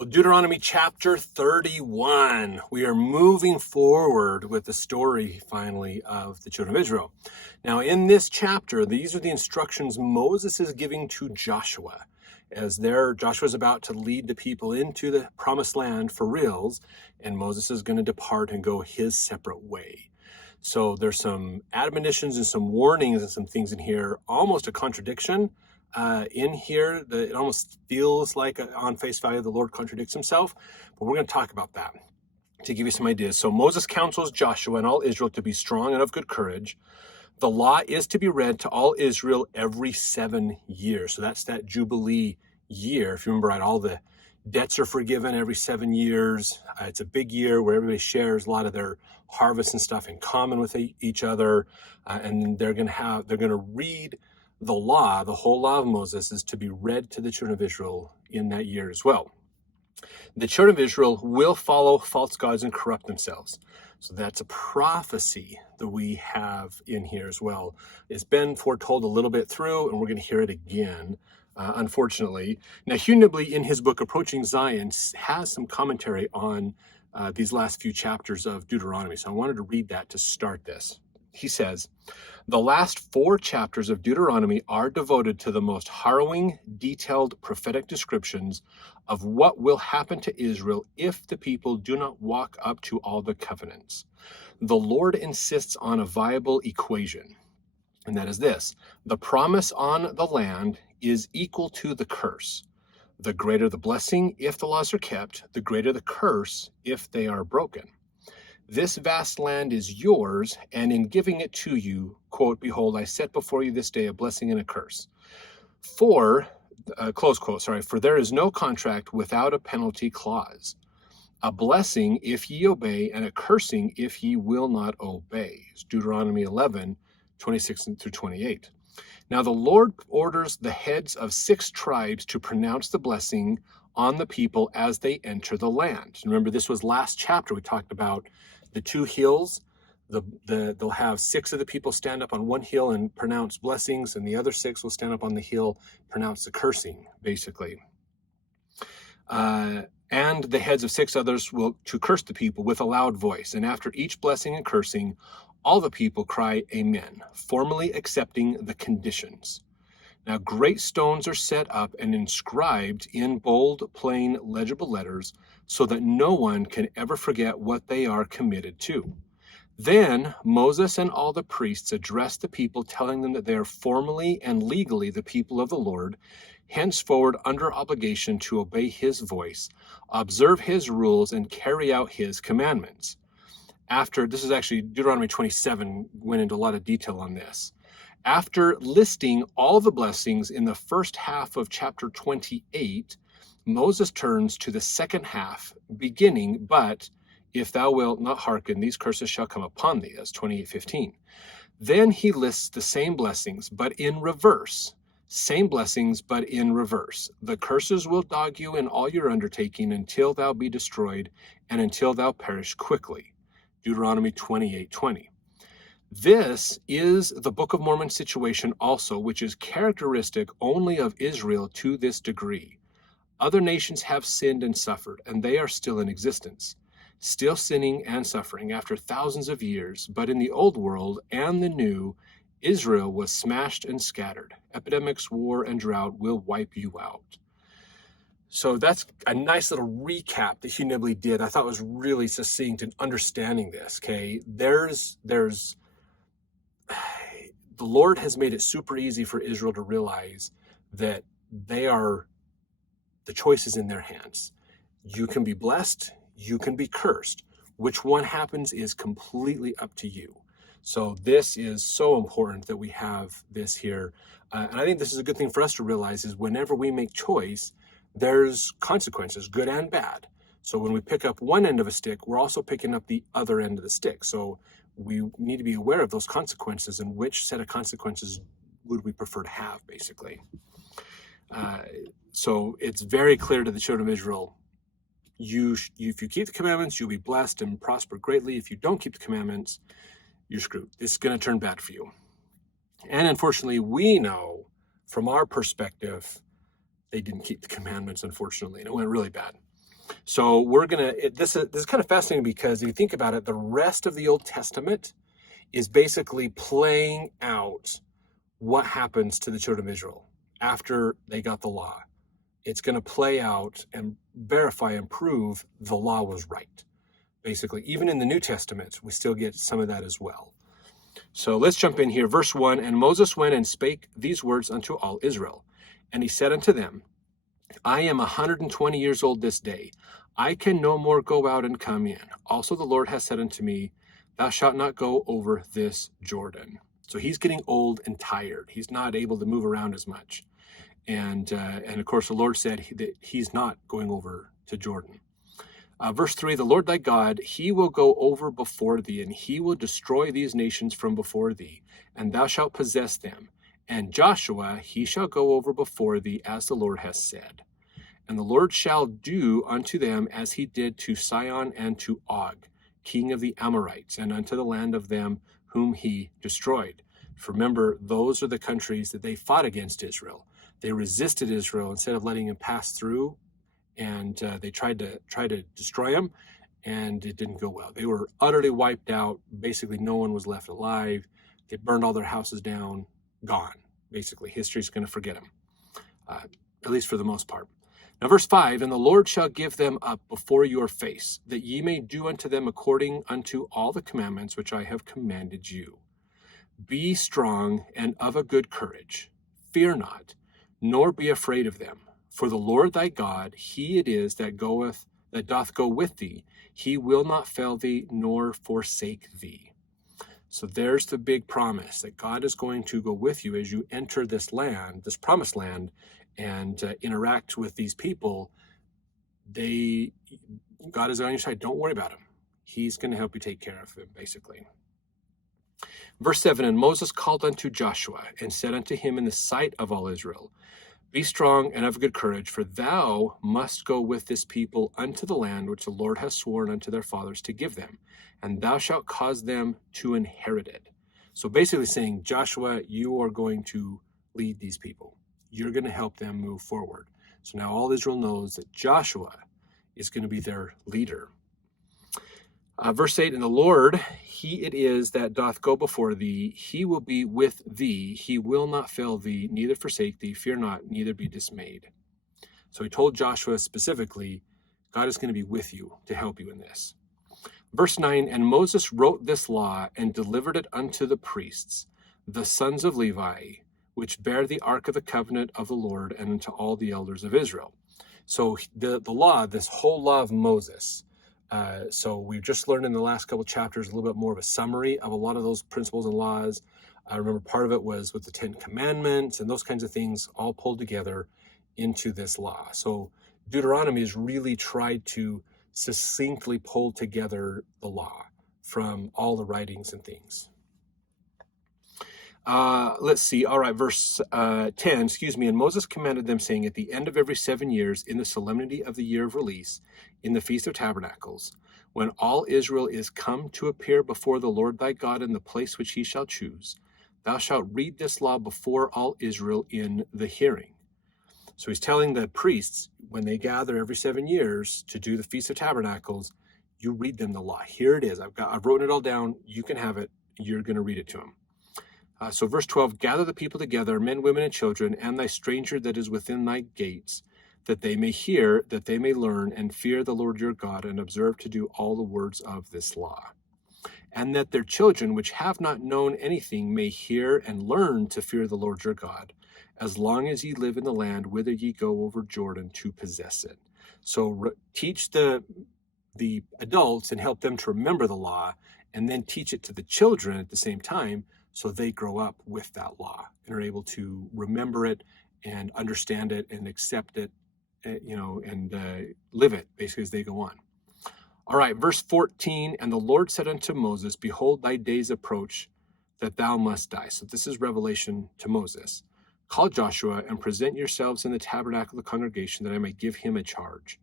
Well, Deuteronomy chapter 31. We are moving forward with the story, finally, of the children of Israel. Now, in this chapter, these are the instructions Moses is giving to Joshua. Joshua's about to lead the people into the promised land for reals, and Moses is going to depart and go his separate way. So there's some admonitions and some warnings and some things in here, almost a contradiction. In here, it almost feels like on face value the Lord contradicts himself, but we're going to talk about that to give you some ideas. So Moses counsels Joshua and all Israel to be strong and of good courage. The law is to be read to all Israel every 7 years. So that's that Jubilee year. If you remember right, all the debts are forgiven every 7 years. It's a big year where everybody shares a lot of their harvest and stuff in common with each other. And they're going to read the law. The whole law of Moses is to be read to the children of Israel in that year as well. The children of Israel will follow false gods and corrupt themselves. So that's a prophecy that we have in here as well. It's been foretold a little bit through, and we're going to hear it again, unfortunately. Now, Hugh Nibley, in his book Approaching Zion, has some commentary on these last few chapters of Deuteronomy. So I wanted to read that to start this. He says, the last 4 chapters of Deuteronomy are devoted to the most harrowing, detailed prophetic descriptions of what will happen to Israel if the people do not walk up to all the covenants. The Lord insists on a viable equation, and that is this: the promise on the land is equal to the curse. The greater the blessing if the laws are kept, the greater the curse if they are broken. This vast land is yours, and in giving it to you, quote, behold, I set before you this day a blessing and a curse. Close quote, for there is no contract without a penalty clause. A blessing if ye obey, and a cursing if ye will not obey. It's Deuteronomy 11, 26 through 28. Now the Lord orders the heads of 6 tribes to pronounce the blessing on the people as they enter the land. Remember, this was last chapter. We talked about the 2 hills. They'll have 6 of the people stand up on one hill and pronounce blessings, and the other 6 will stand up on the hill, pronounce the cursing, basically. And the heads of 6 others will to curse the people with a loud voice. And after each blessing and cursing, all the people cry amen, formally accepting the conditions. Now great stones are set up and inscribed in bold, plain, legible letters so that no one can ever forget what they are committed to. Then Moses and all the priests address the people, telling them that they are formally and legally the people of the Lord, henceforward under obligation to obey his voice, observe his rules, and carry out his commandments. This is actually Deuteronomy 27 went into a lot of detail on this. After listing all the blessings in the first half of chapter 28, Moses turns to the second half, beginning, but if thou wilt not hearken, these curses shall come upon thee, as 28:15. Then he lists the same blessings, but in reverse. Same blessings, but in reverse. The curses will dog you in all your undertaking until thou be destroyed, and until thou perish quickly. Deuteronomy 28:20. This is the Book of Mormon situation also, which is characteristic only of Israel to this degree. Other nations have sinned and suffered, and they are still in existence, still sinning and suffering after thousands of years. But in the old world and the new, Israel was smashed and scattered. Epidemics, war, and drought will wipe you out. So that's a nice little recap that Hugh Nibley did. I thought was really succinct in understanding this, okay? The Lord has made it super easy for Israel to realize that the choice is in their hands. You can be blessed, you can be cursed. Which one happens is completely up to you. So this is so important that we have this here. And I think this is a good thing for us to realize is whenever we make choice, there's consequences, good and bad. So when we pick up one end of a stick, we're also picking up the other end of the stick. So we need to be aware of those consequences and which set of consequences would we prefer to have, basically. So it's very clear to the children of Israel, if you keep the commandments, you'll be blessed and prosper greatly. If you don't keep the commandments, you're screwed. It's going to turn bad for you. And unfortunately, we know from our perspective, they didn't keep the commandments, unfortunately, and it went really bad. So this is kind of fascinating because if you think about it, the rest of the Old Testament is basically playing out what happens to the children of Israel after they got the law. It's going to play out and verify and prove the law was right. Basically, even in the New Testament, we still get some of that as well. So let's jump in here. Verse 1, and Moses went and spake these words unto all Israel. And he said unto them, I am 120 years old this day. I can no more go out and come in. Also the Lord has said unto me, thou shalt not go over this Jordan. So he's getting old and tired. He's not able to move around as much. And of course, the Lord said that he's not going over to Jordan. Verse 3, the Lord thy God, he will go over before thee, and he will destroy these nations from before thee, and thou shalt possess them. And Joshua, he shall go over before thee, as the Lord has said. And the Lord shall do unto them as he did to Sihon and to Og, king of the Amorites, and unto the land of them whom he destroyed. For remember, those are the countries that they fought against Israel. They resisted Israel instead of letting him pass through, and they tried to destroy him, and it didn't go well. They were utterly wiped out. Basically, no one was left alive. They burned all their houses down, gone. Basically, history's going to forget them, at least for the most part. Now, verse 5, and the Lord shall give them up before your face, that ye may do unto them according unto all the commandments which I have commanded you. Be strong and of a good courage. Fear not, nor be afraid of them. For the Lord thy God, he it is that doth go with thee. He will not fail thee, nor forsake thee. So there's the big promise that God is going to go with you as you enter this land, this promised land, and interact with these people. God is on your side. Don't worry about him. He's going to help you take care of them, basically. Verse 7, and Moses called unto Joshua, and said unto him in the sight of all Israel, be strong and of good courage, for thou must go with this people unto the land which the Lord hath sworn unto their fathers to give them, and thou shalt cause them to inherit it. So basically saying, Joshua, you are going to lead these people. You're going to help them move forward. So now all Israel knows that Joshua is going to be their leader. Verse 8, and the Lord, he it is that doth go before thee. He will be with thee. He will not fail thee, neither forsake thee. Fear not, neither be dismayed. So he told Joshua specifically, God is going to be with you to help you in this. Verse 9, and Moses wrote this law and delivered it unto the priests, the sons of Levi, which bear the ark of the covenant of the Lord, and unto all the elders of Israel. So the law, this whole law of Moses, so we've just learned in the last couple chapters a little bit more of a summary of a lot of those principles and laws. I remember part of it was with the 10 Commandments and those kinds of things all pulled together into this law. So Deuteronomy has really tried to succinctly pull together the law from all the writings and things. Let's see. All right, verse 10, and Moses commanded them, saying, at the end of every 7 years, in the solemnity of the year of release, in the Feast of Tabernacles, when all Israel is come to appear before the Lord thy God in the place which he shall choose, thou shalt read this law before all Israel in the hearing. So he's telling the priests, when they gather every 7 years to do the Feast of Tabernacles, you read them the law. Here it is. I've written it all down. You can have it. You're going to read it to them. So verse 12, gather the people together, men, women, and children, and thy stranger that is within thy gates, that they may hear, that they may learn, and fear the Lord your God, and observe to do all the words of this law. And that their children, which have not known anything, may hear and learn to fear the Lord your God, as long as ye live in the land whither ye go over Jordan to possess it. So teach the adults and help them to remember the law, and then teach it to the children at the same time, so they grow up with that law and are able to remember it and understand it and accept it, and live it basically as they go on. All right, verse 14, and the Lord said unto Moses, behold, thy days approach that thou must die. So this is revelation to Moses. Call Joshua and present yourselves in the tabernacle of the congregation, that I may give him a charge.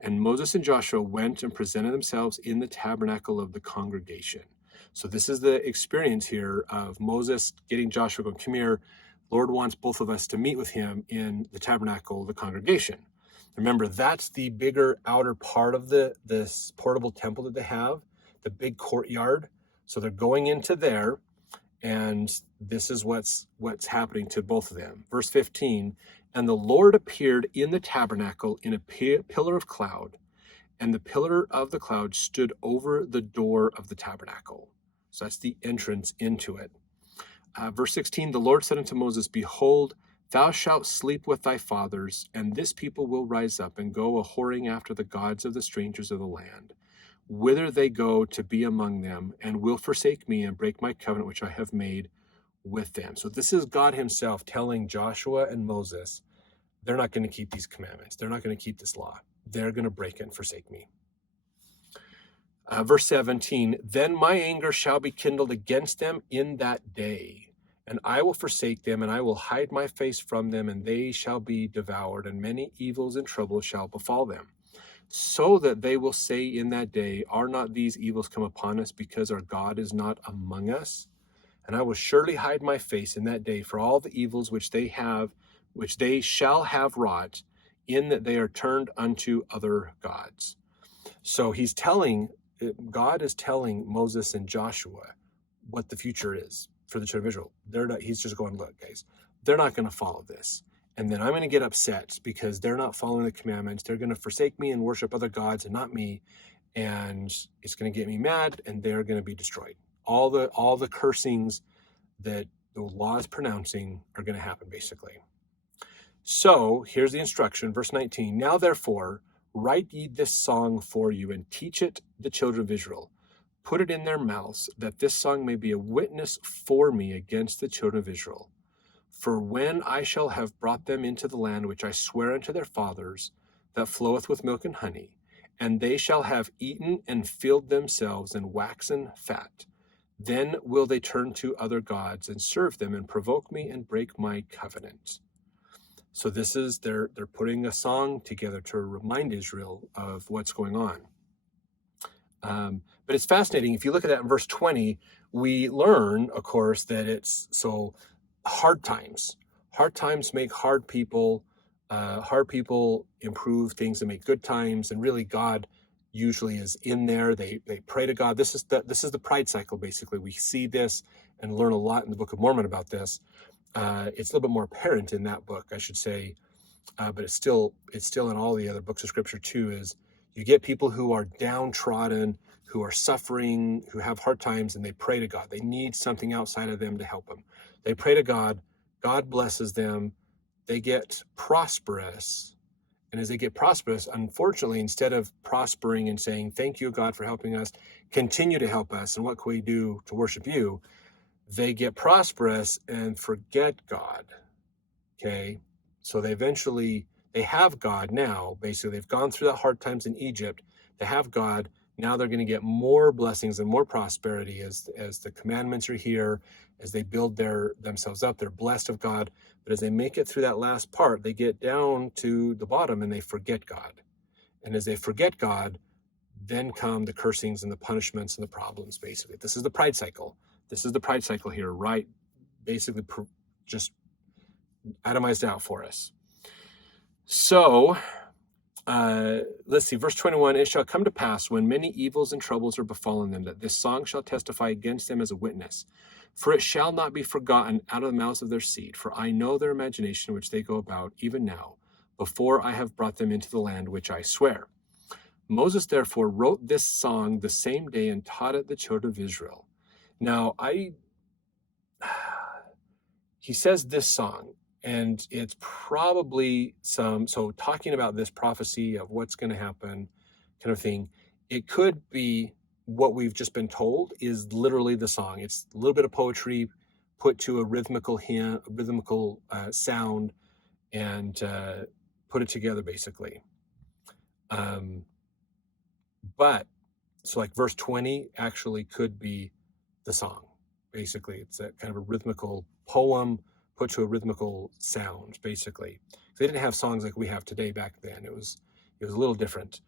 And Moses and Joshua went and presented themselves in the tabernacle of the congregation. So this is the experience here of Moses getting Joshua going, come here. Lord wants both of us to meet with him in the tabernacle of the congregation. Remember, that's the bigger outer part of this portable temple that they have, the big courtyard. So they're going into there, and this is what's happening to both of them. Verse 15, and the Lord appeared in the tabernacle in a pillar of cloud, and the pillar of the cloud stood over the door of the tabernacle. So that's the entrance into it. Verse 16, the Lord said unto Moses, behold, thou shalt sleep with thy fathers, and this people will rise up and go a-whoring after the gods of the strangers of the land, whither they go to be among them, and will forsake me and break my covenant which I have made with them. So this is God himself telling Joshua and Moses, they're not going to keep these commandments. They're not going to keep this law. They're going to break it and forsake me. Verse 17, then my anger shall be kindled against them in that day, and I will forsake them, and I will hide my face from them, and they shall be devoured, and many evils and troubles shall befall them. So that they will say in that day, are not these evils come upon us, because our God is not among us? And I will surely hide my face in that day for all the evils which they shall have wrought, in that they are turned unto other gods. So God is telling Moses and Joshua what the future is for the children of Israel. He's just going, look, guys, they're not going to follow this. And then I'm going to get upset because they're not following the commandments. They're going to forsake me and worship other gods and not me. And it's going to get me mad, and they're going to be destroyed. All the cursings that the law is pronouncing are going to happen, basically. So here's the instruction, verse 19. Now therefore, write ye this song for you, and teach it the children of Israel. Put it in their mouths, that this song may be a witness for me against the children of Israel. For when I shall have brought them into the land which I swear unto their fathers, that floweth with milk and honey, and they shall have eaten and filled themselves and waxen fat, then will they turn to other gods and serve them and provoke me and break my covenant. So this is, they're putting a song together to remind Israel of what's going on. But it's fascinating. If you look at that in verse 20, we learn, of course, that it's so hard times. Hard times make hard people. Hard people improve things and make good times. And really, God usually is in there. They pray to God. This is the pride cycle, basically. We see this and learn a lot in the Book of Mormon about this. It's a little bit more apparent in that book, I should say, but it's still in all the other books of Scripture too. Is you get people who are downtrodden, who are suffering, who have hard times, and they pray to God. They need something outside of them to help them. They pray to God. God blesses them. They get prosperous. And as they get prosperous, unfortunately, instead of prospering and saying, thank you, God, for helping us, continue to help us, and what can we do to worship you? They get prosperous and forget God, okay? So they have God now. Basically, they've gone through that hard times in Egypt. They have God. Now they're going to get more blessings and more prosperity as the commandments are here, as they build themselves up. They're blessed of God. But as they make it through that last part, they get down to the bottom and they forget God. And as they forget God, then come the cursings and the punishments and the problems, basically. This is the pride cycle. This is the pride cycle here, right? Basically, just itemized out for us. So, let's see, verse 21, it shall come to pass when many evils and troubles are befallen them, that this song shall testify against them as a witness. For it shall not be forgotten out of the mouths of their seed. For I know their imagination which they go about, even now, before I have brought them into the land which I swear. Moses therefore wrote this song the same day and taught it the children of Israel. Now, he says this song, and it's probably so talking about this prophecy of what's going to happen kind of thing. It could be what we've just been told is literally the song. It's a little bit of poetry put to a rhythmical sound, and put it together, basically. But so like verse 20 actually could be the song. Basically, it's a kind of a rhythmical poem put to a rhythmical sound, basically. They didn't have songs like we have today back then. It was a little different.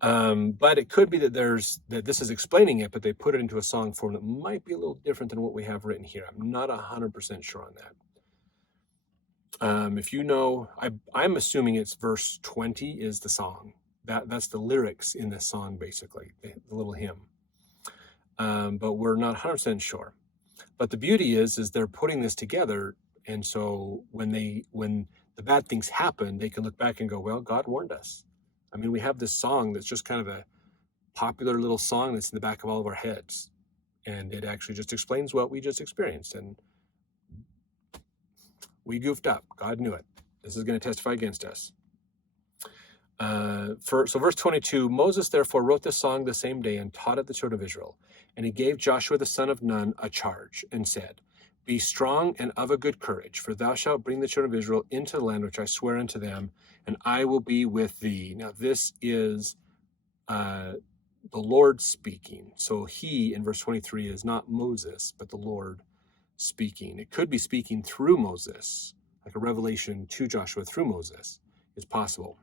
But it could be that this is explaining it, but they put it into a song form that might be a little different than what we have written here. I'm not 100% sure on that. If you know, I'm assuming it's verse 20 is the song. That's the lyrics in this song, basically, the little hymn. But we're not 100% sure. But the beauty is they're putting this together, and so when the bad things happen, they can look back and go, well, God warned us. I mean, we have this song that's just kind of a popular little song that's in the back of all of our heads, and it actually just explains what we just experienced, and we goofed up. God knew it. This is going to testify against us. So verse 22, Moses therefore wrote this song the same day and taught it the children of Israel. And he gave Joshua the son of Nun a charge and said, be strong and of a good courage, for thou shalt bring the children of Israel into the land which I swear unto them, and I will be with thee. Now this is the Lord speaking. So he, in verse 23, is not Moses, but the Lord speaking. It could be speaking through Moses, like a revelation to Joshua through Moses. It's possible.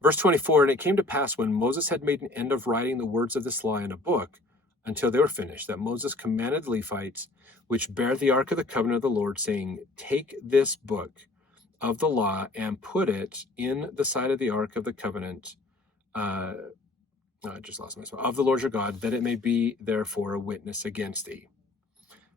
Verse 24, and it came to pass when Moses had made an end of writing the words of this law in a book until they were finished, that Moses commanded the Levites, which bear the ark of the covenant of the Lord, saying, take this book of the law and put it in the side of the ark of the covenant, I just lost my spot, of the Lord your God, that it may be therefore a witness against thee.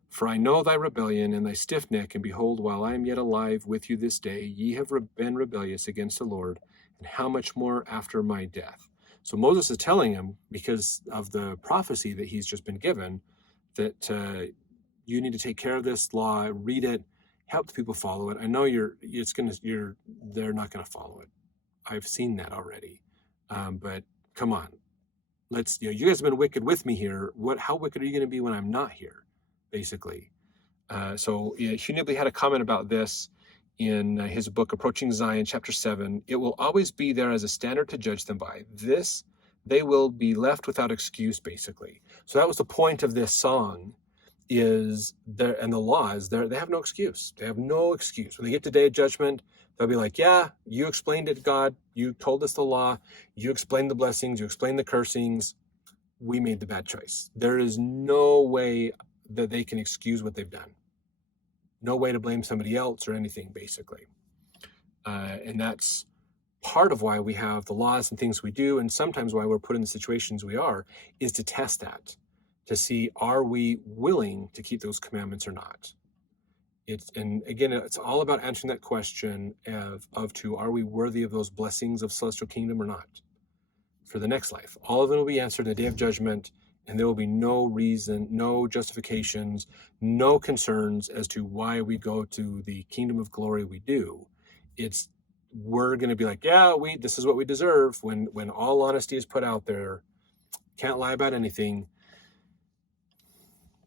For I know thy rebellion and thy stiff neck, and behold, while I am yet alive with you this day, ye have been rebellious against the Lord, and how much more after my death. So Moses is telling him, because of the prophecy that he's just been given, that you need to take care of this law, read it, help the people follow it. I know they're not going to follow it. I've seen that already. But come on, you guys have been wicked with me here. How wicked are you going to be when I'm not here? Basically. So Hugh Nibley had a comment about this in his book, Approaching Zion, chapter 7. It will always be there as a standard to judge them by. This, they will be left without excuse, basically. So that was the point of this song, is there, and the law is there. They have no excuse. They have no excuse. When they get to day of judgment, they'll be like, yeah, you explained it, God. You told us the law. You explained the blessings. You explained the cursings. We made the bad choice. There is no way that they can excuse what they've done. No way to blame somebody else or anything, basically. And that's part of why we have the laws and things we do, and sometimes why we're put in the situations we are, is to test that, to see, are we willing to keep those commandments or not? And again, it's all about answering that question of are we worthy of those blessings of celestial kingdom or not? For the next life. All of them will be answered in the day of judgment, and there will be no reason, no justifications, no concerns as to why we go to the kingdom of glory we do. We're going to be like, yeah, this is what we deserve. When all honesty is put out there, can't lie about anything,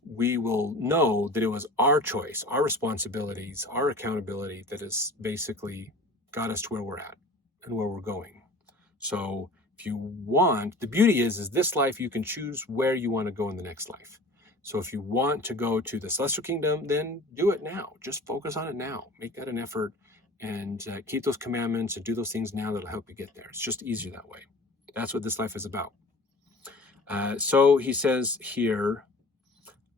we will know that it was our choice, our responsibilities, our accountability that has basically got us to where we're at and where we're going. So if you want, the beauty is this life, you can choose where you want to go in the next life. So if you want to go to the celestial kingdom, then do it now. Just focus on it now. Make that an effort and keep those commandments and do those things now that'll help you get there. It's just easier that way. That's what this life is about. So he says here,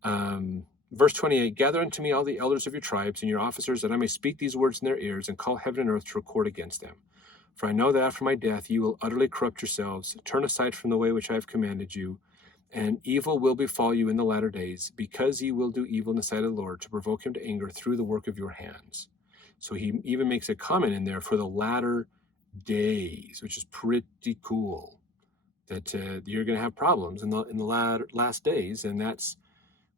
verse 28, gather unto me all the elders of your tribes and your officers, that I may speak these words in their ears and call heaven and earth to record against them. For I know that after my death you will utterly corrupt yourselves, turn aside from the way which I have commanded you, and evil will befall you in the latter days, because ye will do evil in the sight of the Lord, to provoke him to anger through the work of your hands. So he even makes a comment in there for the latter days, which is pretty cool, that you're going to have problems in the last days. And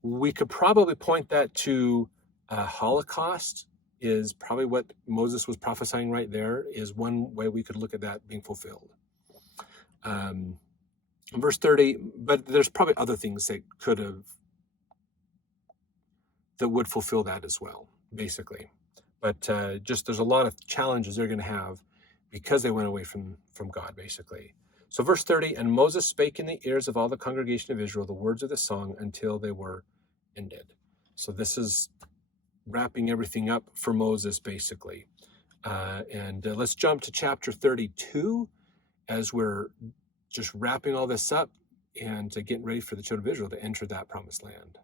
we could probably point that to Holocaust, is probably what Moses was prophesying right there, is one way we could look at that being fulfilled. Verse 30, but there's probably other things that would fulfill that as well, basically. But just there's a lot of challenges they're going to have because they went away from God, basically. So verse 30, and Moses spake in the ears of all the congregation of Israel the words of the song until they were ended. So this is wrapping everything up for Moses, basically. And let's jump to chapter 32 as we're just wrapping all this up and getting ready for the children of Israel to enter that promised land.